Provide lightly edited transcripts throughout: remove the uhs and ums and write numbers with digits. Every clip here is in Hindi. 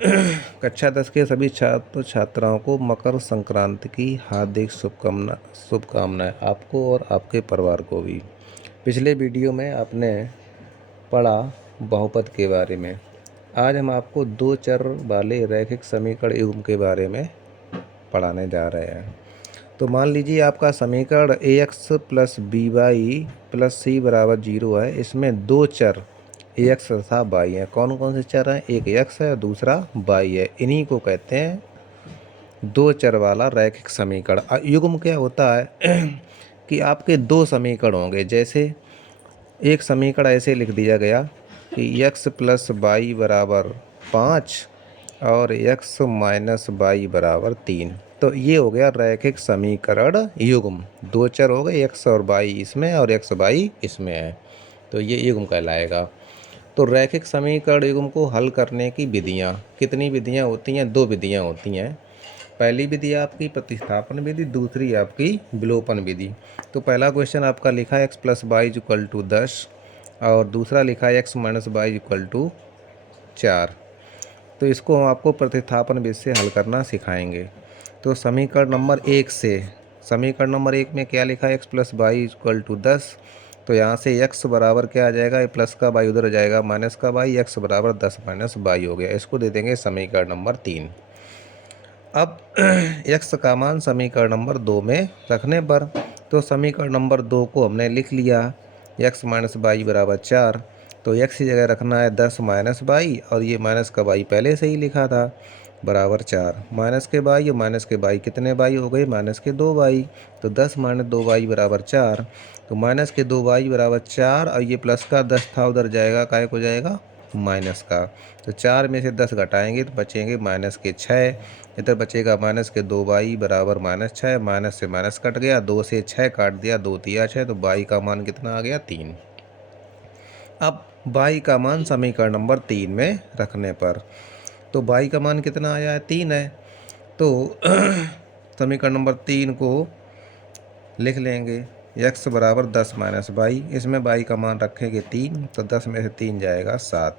कक्षा 10 के सभी छात्र छात्राओं को मकर संक्रांति की हार्दिक शुभकामनाएं आपको और आपके परिवार को भी। पिछले वीडियो में आपने पढ़ा बहुपद के बारे में। आज हम आपको दो चर वाले रैखिक समीकरण युग्म के बारे में पढ़ाने जा रहे हैं। तो मान लीजिए आपका समीकरण ax plus b y plus c बराबर 0 है। इसमें दो चर एक्स तथा वाई है। कौन कौन से चर हैं? एक एक्स है और दूसरा वाई है। इन्हीं को कहते हैं दो चर वाला रैखिक समीकरण। युग्म क्या होता है कि आपके दो समीकरण होंगे। जैसे एक समीकरण ऐसे लिख दिया गया कि x प्लस वाई बराबर 5 और x माइनस वाई बराबर 3। तो ये हो गया रैखिक समीकरण युग्म। दो चर हो गए, x और वाई इसमें और x वाई इसमें है, तो ये युग्म कहलाएगा। तो रैखिक समीकरण युग्म को हल करने की विधियाँ, कितनी विधियाँ होती हैं? दो विधियाँ होती हैं। पहली विधि आपकी प्रतिस्थापन विधि, दूसरी आपकी विलोपन विधि। तो पहला क्वेश्चन आपका लिखा है x plus Y equal to 10 और दूसरा लिखा है x minus Y equal to 4। तो इसको हम आपको प्रतिस्थापन विधि से हल करना सिखाएंगे। तो समीकरण नंबर 1 से, समीकरण नंबर 1 में क्या लिखा है? x plus Y equal to 10। तो यहाँ से x बराबर क्या आ जाएगा? प्लस का y उधर आ जाएगा, माइनस का y, x बराबर 10 माइनस y हो गया। इसको दे देंगे समीकरण नंबर 3। अब x का मान समीकरण नंबर 2 में रखने पर, तो समीकरण नंबर 2 को हमने लिख लिया x माइनस वाई बराबर 4। तो x की जगह रखना है 10 माइनस वाई और ये माइनस का y पहले से ही लिखा था, बराबर 4। माइनस के y और माइनस के y कितने y हो गए? माइनस के 2y। तो 10 माइनस 2y बराबर 4। तो माइनस के 2y बराबर 4 और ये प्लस का 10 था, उधर जाएगा, काय को जाएगा? माइनस का। तो 4 में से 10 घटाएंगे तो बचेंगे माइनस के 6। इधर बचेगा माइनस के 2y बराबर माइनस 6। माइनस से माइनस कट गया, 2 से 6 काट दिया, 2 तिया 6। तो y का मान कितना आ गया? 3। अब y का मान समीकरण नंबर 3 में रखने पर, तो y का मान कितना आया है? 3 है। तो समीकरण नंबर 3 को लिख लेंगे x बराबर 10 माइनस वाई। इसमें y का मान रखेंगे 3, तो 10 में से 3 जाएगा 7।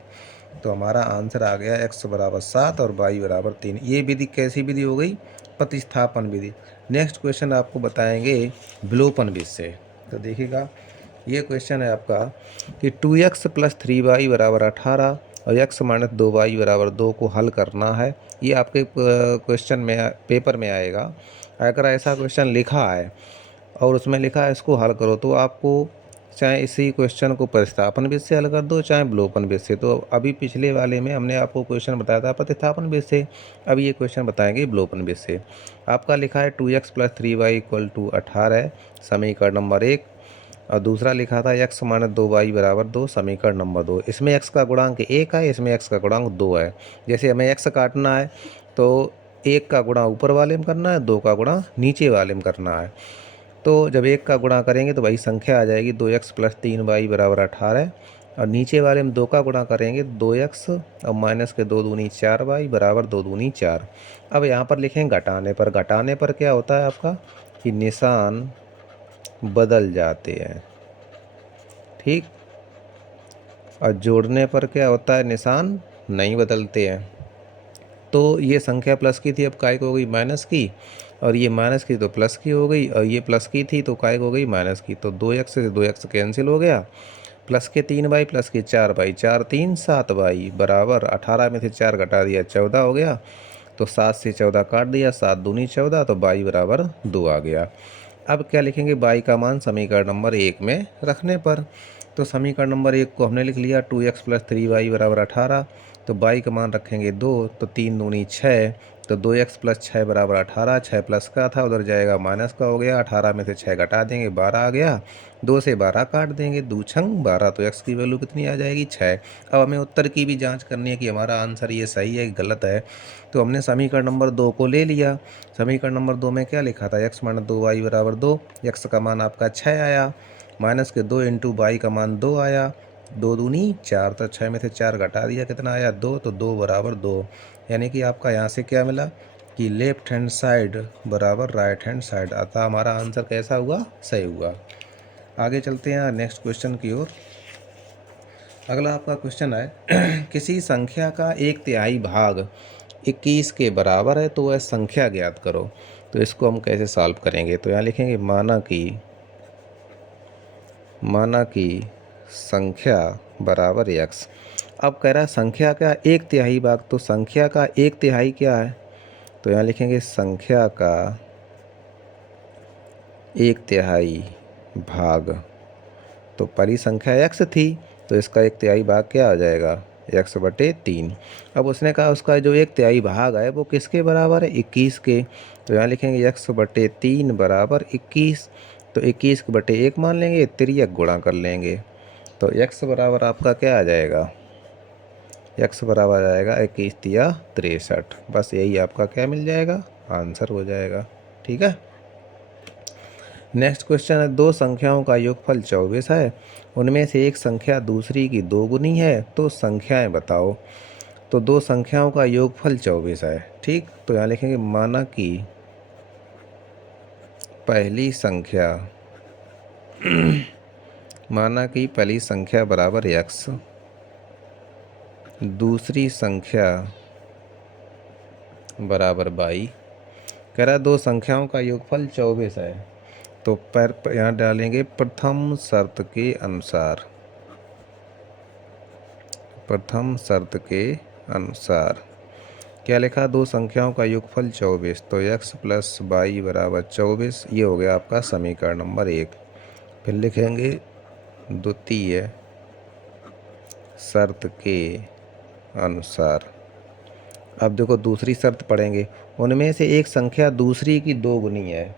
तो हमारा आंसर आ गया x बराबर 7 और y बराबर 3। ये विधि कैसी विधि हो गई? प्रतिस्थापन विधि। नेक्स्ट क्वेश्चन आपको बताएंगे विलोपन विधि से। तो देखिएगा, ये क्वेश्चन है आपका कि 2x प्लस 3y बराबर 18 और x माइनस 2y बराबर 2 को हल करना है। ये आपके क्वेश्चन में, पेपर में आएगा। अगर ऐसा क्वेश्चन लिखा है और उसमें लिखा है इसको हल करो, तो आपको चाहे इसी क्वेश्चन को प्रतिस्थापन विधि से हल कर दो, चाहे विलोपन विधि से। तो अभी पिछले वाले में हमने आपको क्वेश्चन बताया था प्रतिस्थापन विधि से, अब ये क्वेश्चन बताएंगे विलोपन विधि से। आपका लिखा है 2x plus 3y equal to 18 समीकरण नंबर 1, और दूसरा लिखा था x माइनस 2y बराबर 2 समीकरण नंबर 2। इसमें x का गुणांक 1 है, इसमें x का गुणांक 2 है। जैसे हमें x काटना है तो 1 का गुणा ऊपर वाले में करना है, 2 का गुणा नीचे वाले में करना है। तो जब 1 का गुणा करेंगे तो वही संख्या आ जाएगी 2x प्लस 3y बराबर 18, और नीचे वाले में 2 का गुणा करेंगे 2x और माइनस के 2 दूनी 4y बराबर 2 दूनी 4। अब यहाँ पर लिखेंगे घटाने पर। घटाने पर क्या होता है आपका कि निशान बदल जाते हैं, ठीक। और जोड़ने पर क्या होता है? निशान नहीं बदलते हैं। तो ये संख्या प्लस की थी, अब काय को हो गई माइनस की, और ये माइनस की तो प्लस की हो गई, और ये प्लस की थी तो काय को हो गई माइनस की। तो 2x से 2x कैंसिल हो गया, प्लस के 3y प्लस के 4y, 4 3 7y बराबर 18 में से 4 घटा दिया 14 हो गया। तो 7 से 14 काट दिया, 7 दूनी 14, तो y बराबर 2 आ गया। अब क्या लिखेंगे? y का मान समीकरण नंबर 1 में रखने पर, तो समीकरण नंबर 1 को हमने लिख लिया 2x प्लस 3y बराबर 18। तो y का मान रखेंगे 2, तो 3 दूनी 6, तो 2x प्लस 6 बराबर 18। 6 प्लस का था, उधर जाएगा माइनस का हो गया। 18 में से 6 घटा देंगे, 12 आ गया। 2 से 12 काट देंगे, 2 छंग 12, तो x की वैल्यू कितनी आ जाएगी? 6। अब हमें उत्तर की भी जांच करनी है कि हमारा आंसर ये सही है कि गलत है। तो हमने समीकरण नंबर 2 को ले लिया। समीकरण नंबर 2 में क्या लिखा था? x माइनस 2y बराबर 2। x का मान आपका 6 आया, माइनस के 2 इंटू y का मान 2 आया, 2 दूनी 4, तो 6 में से 4 घटा दिया, कितना आया? 2। तो 2 बराबर 2, यानी कि आपका यहाँ से क्या मिला कि लेफ्ट हैंड साइड बराबर राइट हैंड साइड। अतः हमारा आंसर कैसा हुआ? सही हुआ। आगे चलते हैं नेक्स्ट क्वेश्चन की ओर। अगला आपका क्वेश्चन है किसी संख्या का 1/3 भाग 21 के बराबर है तो वह संख्या ज्ञात करो। तो इसको हम कैसे सॉल्व करेंगे? तो यहाँ लिखेंगे माना कि संख्या बराबर x। अब कह रहा है संख्या का 1/3 भाग, तो संख्या का 1/3 क्या है? तो यहाँ लिखेंगे संख्या का 1/3 भाग, तो पहली संख्या x थी तो इसका 1/3 भाग क्या आ जाएगा? x/3। अब उसने कहा उसका जो 1/3 भाग है वो किसके बराबर है? 21 के। तो यहाँ लिखेंगे x/3 बराबर 21। तो 21/1 मान लेंगे, तिर्यक गुणा कर लेंगे। तो x बराबर आपका क्या आ जाएगा? x बराबर आ जाएगा 21 तिया 63। बस यही आपका क्या मिल जाएगा? आंसर हो जाएगा। ठीक है। नेक्स्ट क्वेश्चन है दो संख्याओं का योगफल 24 है, उनमें से एक संख्या दूसरी की दोगुनी है, तो संख्याएं बताओ। तो दो संख्याओं का योगफल 24 है। ठीक, तो यहाँ लिखेंगे माना कि पहली संख्या बराबर x, दूसरी संख्या बराबर y। कह रहा है दो संख्याओं का योगफल 24 है, तो पर यहाँ डालेंगे प्रथम शर्त के अनुसार क्या लिखा? दो संख्याओं का योगफल 24, तो x प्लस वाई बराबर 24। ये हो गया आपका समीकरण नंबर 1। फिर लिखेंगे द्वितीय शर्त के अनुसार। अब देखो दूसरी शर्त पढ़ेंगे, उनमें से एक संख्या दूसरी की दोगुनी है,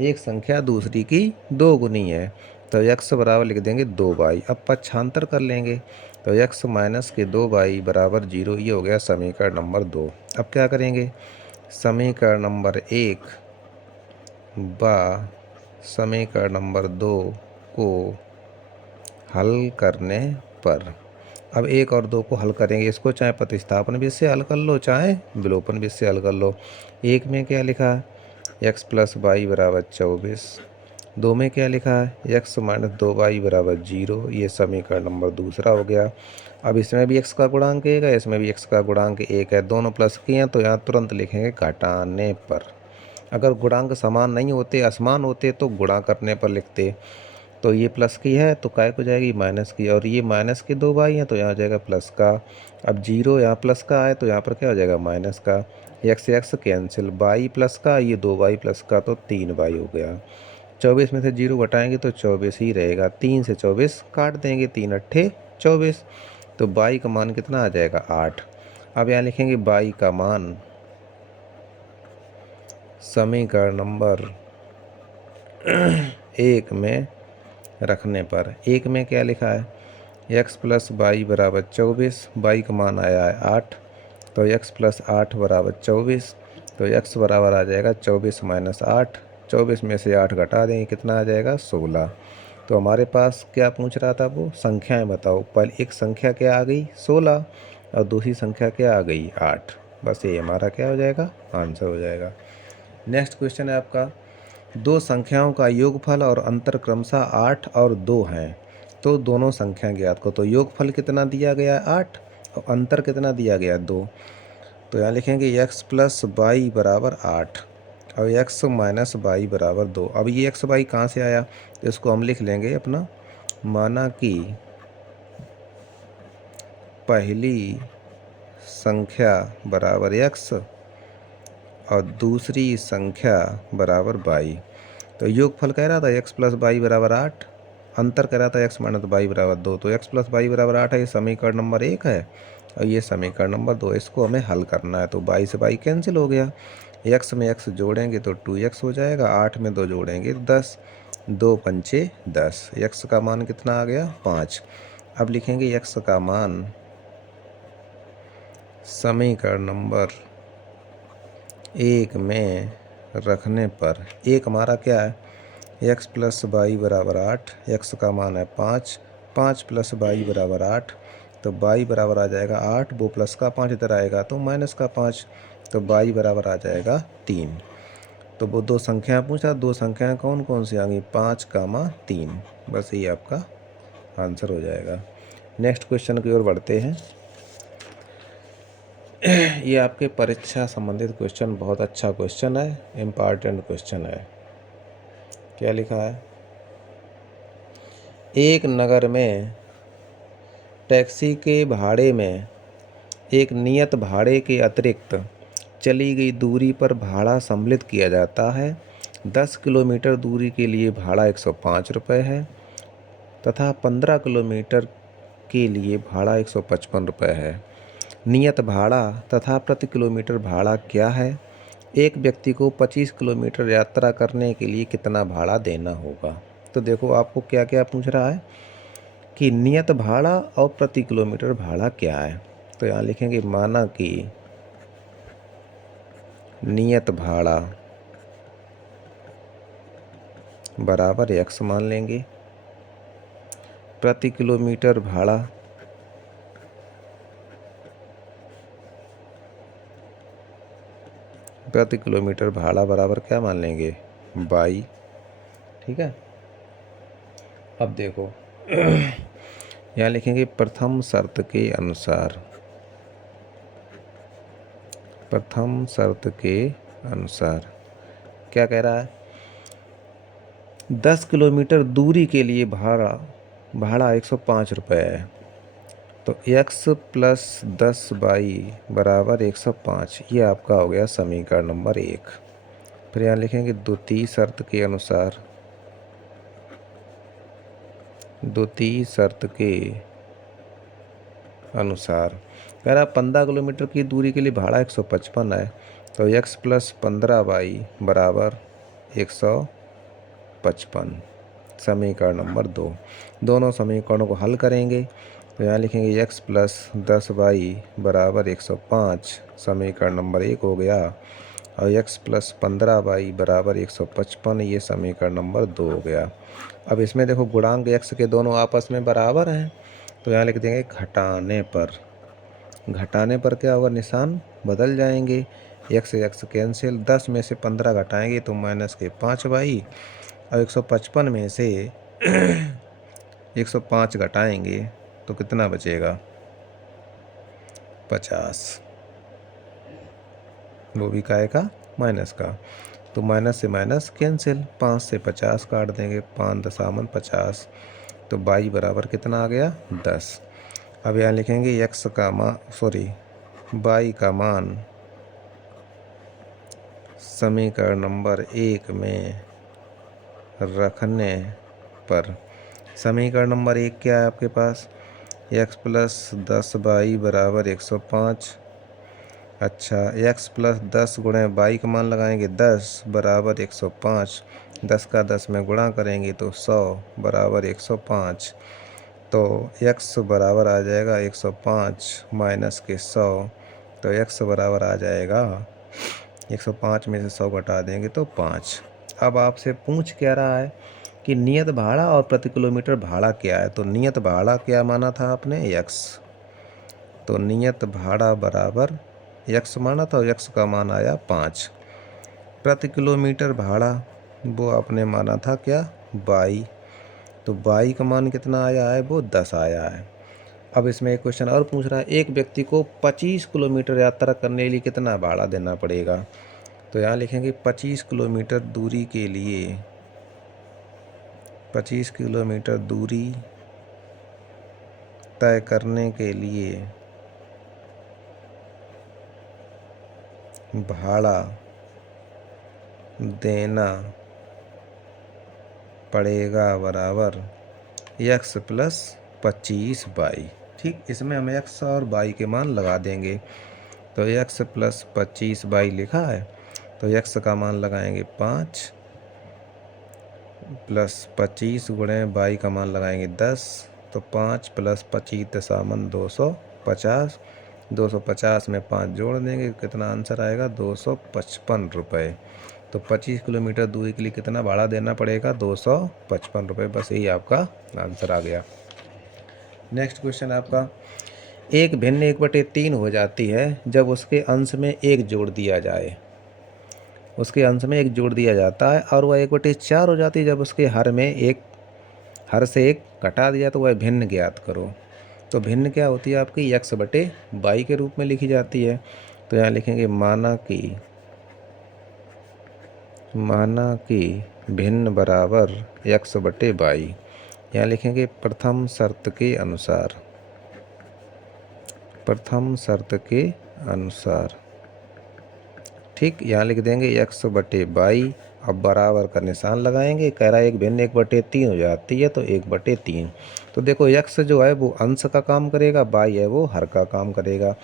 एक संख्या दूसरी की दोगुनी है, तो x बराबर लिख देंगे 2y। अब पक्षांतर कर लेंगे, तो x माइनस के 2y बराबर 0। ये हो गया समीकरण नंबर 2। अब क्या करेंगे? समीकरण नंबर 1 व समीकरण नंबर 2 को हल करने पर, अब 1 और 2 को हल करेंगे। इसको चाहे प्रतिस्थापन विधि से हल कर लो, चाहे विलोपन विधि से हल कर लो। 1 में क्या लिखा है? x प्लस वाई बराबर 24। 2 में क्या लिखा है? x माइनस 2y बराबर 0। ये समीकरण नंबर दूसरा हो गया। अब इसमें भी x का गुणांक 1 है, इसमें भी x का गुणांक 1 है, दोनों प्लस किए हैं, तो यहाँ तुरंत लिखेंगे घटाने पर। अगर गुणांक समान नहीं होते, असमान होते, तो गुणा करने पर लिखते। तो ये प्लस की है तो काय को जाएगी माइनस की, और ये माइनस के 2y हैं तो यहाँ हो जाएगा प्लस का। अब 0 यहाँ प्लस का है तो यहाँ पर क्या हो जाएगा? माइनस का। x कैंसिल, y प्लस का, ये 2y प्लस का, तो 3y हो गया। 24 में से 0 घटाएंगे तो 24 ही रहेगा। 3 से 24 काट देंगे, 3 अट्ठे 24, तो y का मान कितना आ जाएगा? 8। अब यहाँ लिखेंगे y का मान समीकरण नंबर 1 में रखने पर। 1 में क्या लिखा है? x प्लस वाई बराबर 24, y का मान आया है 8, तो x प्लस 8 बराबर 24, तो x बराबर आ जाएगा 24 माइनस 8। 24 में से 8 घटा देंगे, कितना आ जाएगा? 16। तो हमारे पास क्या पूछ रहा था वो? संख्याएं बताओ। पहले एक संख्या क्या आ गई? 16, और दूसरी संख्या क्या आ गई? 8। बस ये हमारा क्या हो जाएगा? आंसर हो जाएगा। नेक्स्ट क्वेश्चन है आपका दो संख्याओं का योगफल और अंतर क्रमशः 8 और 2 हैं, तो दोनों संख्या ज्ञात करो। तो योगफल कितना दिया गया है? 8, और अंतर कितना दिया गया है? 2। तो यहाँ लिखेंगे x प्लस वाई बराबर 8 और x माइनस वाई बराबर 2। अब ये x वाई कहाँ से आया? तो इसको हम लिख लेंगे अपना, माना कि पहली संख्या बराबर x और दूसरी संख्या बराबर y। तो योगफल कह रहा था x प्लस वाई बराबर 8, अंतर कह रहा था x माइनस वाई बराबर 2। तो x प्लस वाई बराबर 8 है, ये समीकरण नंबर 1 है, और ये समीकरण नंबर 2। इसको हमें हल करना है। तो y से y कैंसिल हो गया, x में x जोड़ेंगे तो 2x हो जाएगा, 8 में 2 जोड़ेंगे 10, 2 पंचे 10। x का मान कितना आ गया? 5। अब लिखेंगे x का मान समीकरण नंबर 1 में रखने पर। एक हमारा क्या है? x प्लस वाई बराबर 8, x का मान है 5, 5 प्लस वाई बराबर 8, तो y बराबर आ जाएगा 8, वो प्लस का 5 इधर आएगा तो माइनस का 5, तो y बराबर आ जाएगा 3। तो वो दो संख्याएं पूछा, दो संख्याएं कौन कौन सी आ गई? 5, 3। बस ये आपका आंसर हो जाएगा। नेक्स्ट क्वेश्चन की ओर बढ़ते हैं। ये आपके परीक्षा संबंधित क्वेश्चन, बहुत अच्छा क्वेश्चन है, इम्पॉर्टेंट क्वेश्चन है। क्या लिखा है? एक नगर में टैक्सी के भाड़े में एक नियत भाड़े के अतिरिक्त चली गई दूरी पर भाड़ा सम्मिलित किया जाता है। 10 किलोमीटर दूरी के लिए भाड़ा 105 रुपये है तथा 15 किलोमीटर के लिए भाड़ा 155 रुपये है। नियत भाड़ा तथा प्रति किलोमीटर भाड़ा क्या है? एक व्यक्ति को 25 किलोमीटर यात्रा करने के लिए कितना भाड़ा देना होगा? तो देखो आपको क्या क्या पूछ रहा है कि नियत भाड़ा और प्रति किलोमीटर भाड़ा क्या है। तो यहाँ लिखेंगे माना कि नियत भाड़ा बराबर x मान लेंगे, प्रति किलोमीटर भाड़ा बराबर क्या मान लेंगे? y। ठीक है। अब देखो यहाँ लिखेंगे प्रथम शर्त के अनुसार, क्या कह रहा है? 10 किलोमीटर दूरी के लिए भाड़ा 105 रुपये है। तो x प्लस 10y बराबर 105, ये आपका हो गया समीकरण नंबर 1। फिर यहाँ लिखेंगे द्वितीय शर्त के अनुसार कह रहा 15 किलोमीटर की दूरी के लिए भाड़ा 155 है। तो x प्लस 15y बराबर 155, समीकरण नंबर 2। दोनों समीकरणों को हल करेंगे तो यहाँ लिखेंगे x प्लस 10y बराबर 105, समीकरण नंबर 1 हो गया, और x प्लस 15y बराबर 155, ये समीकरण नंबर 2 हो गया। अब इसमें देखो गुणांक x के दोनों आपस में बराबर हैं, तो यहाँ लिख देंगे घटाने पर क्या होगा? निशान बदल जाएंगे, x कैंसिल, 10 में से 15 घटाएंगे तो माइनस के 5y, और 155 में से 105 घटाएंगे तो कितना बचेगा? 50, वो भी काहे का? माइनस का। तो माइनस से माइनस कैंसिल, 5 से 50 काट देंगे, 5 दशामन 50, तो y बराबर कितना आ गया? 10। अब यहाँ लिखेंगे y का मान समीकरण नंबर 1 में रखने पर, समीकरण नंबर 1 क्या है आपके पास? x प्लस 10y बराबर 105। अच्छा, x प्लस 10 गुणे y का मान लगाएंगे 10 बराबर 105, 10 का 10 में गुणा करेंगे तो 100 बराबर 105, तो x बराबर आ जाएगा 105 माइनस के 100, तो x बराबर आ जाएगा 105 में से 100 घटा देंगे तो 5। अब आपसे पूछ क्या रहा है कि नियत भाड़ा और प्रति किलोमीटर भाड़ा क्या है? तो नियत भाड़ा क्या माना था आपने? x। तो नियत भाड़ा बराबर x माना था, x का मान आया 5। प्रति किलोमीटर भाड़ा वो आपने माना था क्या? y। तो y का मान कितना आया है? वो 10 आया है। अब इसमें एक क्वेश्चन और पूछ रहा है, एक व्यक्ति को 25 किलोमीटर यात्रा करने के लिए कितना भाड़ा देना पड़ेगा? तो यहाँ लिखेंगे 25 किलोमीटर दूरी के लिए, 25 किलोमीटर दूरी तय करने के लिए भाड़ा देना पड़ेगा बराबर x प्लस 25y। ठीक, इसमें हम x और y के मान लगा देंगे। तो x प्लस 25y लिखा है, तो x का मान लगाएंगे 5 प्लस 25 गुणे y का मान लगाएंगे 10, तो 5 प्लस 25 दशामन 250, 250 में 5 जोड़ देंगे, कितना आंसर आएगा? 255 रुपये। तो 25 किलोमीटर दूरी के लिए कितना भाड़ा देना पड़ेगा? 255 रुपये। बस यही आपका आंसर आ गया। नेक्स्ट क्वेश्चन आपका, एक भिन्न 1/3 हो जाती है जब उसके अंश में 1 जोड़ दिया जाए। उसके अंश में 1 जोड़ दिया जाता है, और वह 1/4 हो जाती है जब उसके हर से 1 घटा दिया, तो वह भिन्न ज्ञात करो। तो भिन्न क्या होती है आपकी x बटे बाई के रूप में लिखी जाती है। तो यहाँ लिखेंगे माना कि भिन्न बराबर x बटे बाई। यहाँ लिखेंगे प्रथम शर्त के अनुसार। ठीक, यहाँ लिख देंगे x बटे बाई। अब बराबर का निशान लगाएंगे। कह रहा है एक भिन्न 1/3 हो जाती है, तो 1/3। तो देखो x जो है वो अंश का काम करेगा, बाई है वो हर का काम करेगा।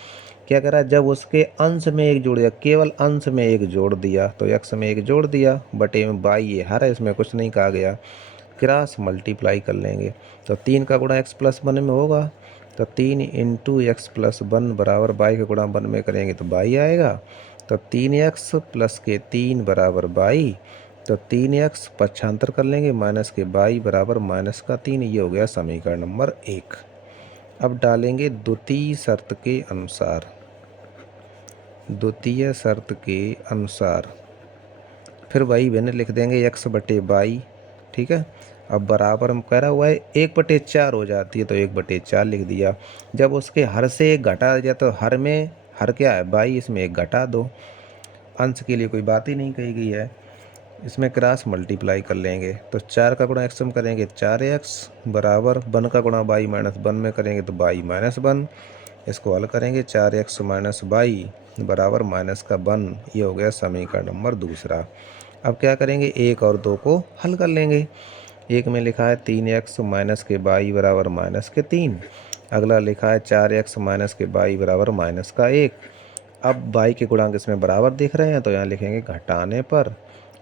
क्या कह रहा है, जब उसके अंश में एक जोड़ दिया, केवल अंश में एक जोड़ दिया, तो x में एक जोड़ दिया, बटे में बाई ये हर है, इसमें कुछ नहीं कहा गया। क्रॉस मल्टीप्लाई कर लेंगे, तो 3 का गुणा x+1 में होगा, तो 3 इंटू x+1 बराबर बाई का गुणा 1 में करेंगे तो बाई आएगा। तो 3x प्लस के 3 बराबर बाई। तो 3x पक्षांतर कर लेंगे, माइनस के बाई बराबर माइनस का 3। ये हो गया समीकरण नंबर 1। अब डालेंगे द्वितीय शर्त के अनुसार। फिर वही भिन्न लिख देंगे x बटे बाई। ठीक है, अब बराबर हम कह रहा हुआ है 1/4 हो जाती है, तो 1/4 लिख दिया। जब उसके हर से एक घटा दिया, तो हर में हर क्या है बाई, इसमें एक घटा दो। अंश के लिए कोई बात ही नहीं कही गई है। इसमें क्रॉस मल्टीप्लाई कर लेंगे, तो 4 का गुणा x में करेंगे 4x बराबर 1 का गुणा बाई माइनस 1 में करेंगे तो बाई माइनस 1। इसको हल करेंगे, 4x माइनस बाई बराबर माइनस का 1। ये हो गया समीकरण नंबर 2। अब क्या करेंगे, 1 और 2 को हल कर लेंगे। एक में लिखा है 3x माइनस के बाई बराबर माइनस के 3। अगला लिखा है 4x माइनस के बाई बराबर माइनस का 1। अब बाई के गुणांक इसमें बराबर दिख रहे हैं, तो यहाँ लिखेंगे घटाने पर।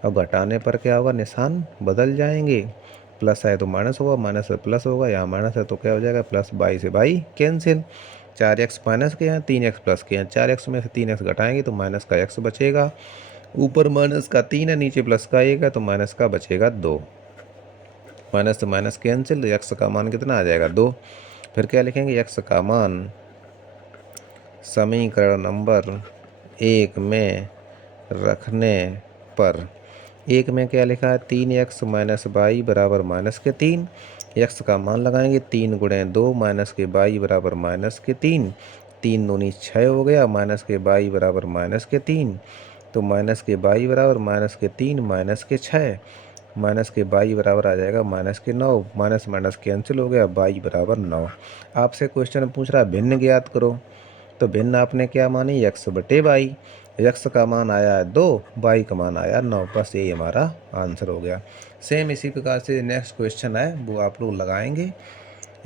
अब घटाने पर क्या होगा, निशान बदल जाएंगे। प्लस है तो माइनस होगा, माइनस से प्लस होगा, यहाँ माइनस है तो क्या हो जाएगा प्लस, बाई से बाई कैंसिल। 4x माइनस के हैं, 3x प्लस के हैं, 4x में से 3x घटाएंगे तो माइनस का x बचेगा। ऊपर माइनस का 3 है, नीचे प्लस का 1 है, तो माइनस का बचेगा 2। माइनस से माइनस कैंसिल, x का मान कितना आ जाएगा 2। फिर क्या लिखेंगे, x का मान समीकरण नंबर 1 में रखने पर। 1 में क्या लिखा है, 3x माइनस बाई बराबर माइनस के 3। x का मान लगाएंगे, 3 गुणे 2 माइनस के बाई बराबर माइनस के 3। 3 दूनी 6 हो गया, माइनस के बाई बराबर माइनस के 3। तो माइनस के बाई बराबर माइनस के 3 माइनस के 6, माइनस के बाई बराबर आ जाएगा माइनस के 9। माइनस माइनस कैंसिल हो गया, बाई बराबर 9। आपसे क्वेश्चन पूछ रहा है भिन्न ज्ञात करो, तो भिन्न आपने क्या मानी, x बटे बाई। x का मान आया है 2, बाई का मान आया 9। बस यही हमारा आंसर हो गया। सेम इसी प्रकार से नेक्स्ट क्वेश्चन है वो आप लोग लगाएंगे,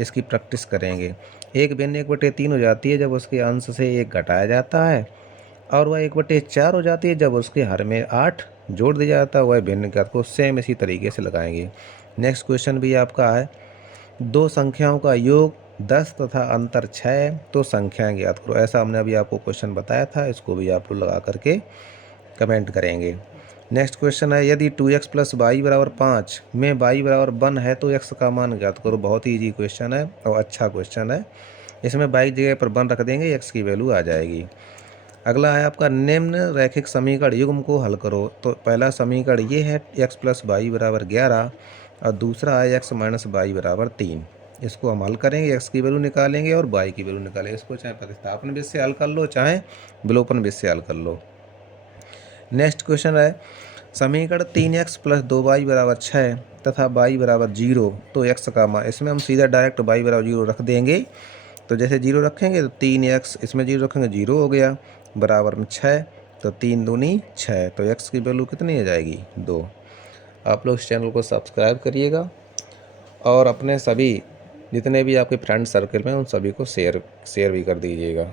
इसकी प्रैक्टिस करेंगे। एक भिन्न 1/3 हो जाती है जब उसके अंश से 1 घटाया जाता है, और वह 1/4 हो जाती है जब उसके हर में 8 जोड़ दिया जाता है। वह भिन्न ज्ञात को सेम इसी तरीके से लगाएंगे। नेक्स्ट क्वेश्चन भी आपका है, दो संख्याओं का योग 10 तथा अंतर 6, तो संख्याएं ज्ञात करो। ऐसा हमने अभी आपको क्वेश्चन बताया था, इसको भी आप लोग लगा करके कमेंट करेंगे। नेक्स्ट क्वेश्चन है, यदि 2x प्लस बाई बराबर 5 में बाई बराबर 1 है तो x का मान ज्ञात करो। बहुत ही ईजी क्वेश्चन है और अच्छा क्वेश्चन है। इसमें बाई जगह पर 1 रख देंगे, x की वैल्यू आ जाएगी। अगला है आपका, निम्न रैखिक समीकरण युग्म को हल करो। तो पहला समीकरण ये है, x प्लस बाई बराबर 11, और दूसरा है x माइनस बाई बराबर 3। इसको हम हल करेंगे, x की वैल्यू निकालेंगे और बाई की वैल्यू निकालेंगे। इसको चाहे प्रतिस्थापन विधि से हल कर लो, चाहे विलोपन विधि से हल कर लो। नेक्स्ट क्वेश्चन है, समीकरण 3x प्लस 2y बराबर 6 तथा y बराबर 0, तो x का मान। इसमें हम सीधा डायरेक्ट y बराबर 0 रख देंगे। तो जैसे 0 रखेंगे तो 3x, इसमें 0 रखेंगे 0 हो गया, बराबर में 6, तो 3 दूनी 6, तो x की वैल्यू कितनी आ जाएगी 2। आप लोग इस चैनल को सब्सक्राइब करिएगा और अपने सभी जितने भी आपके फ्रेंड सर्कल में उन सभी को शेयर भी कर दीजिएगा।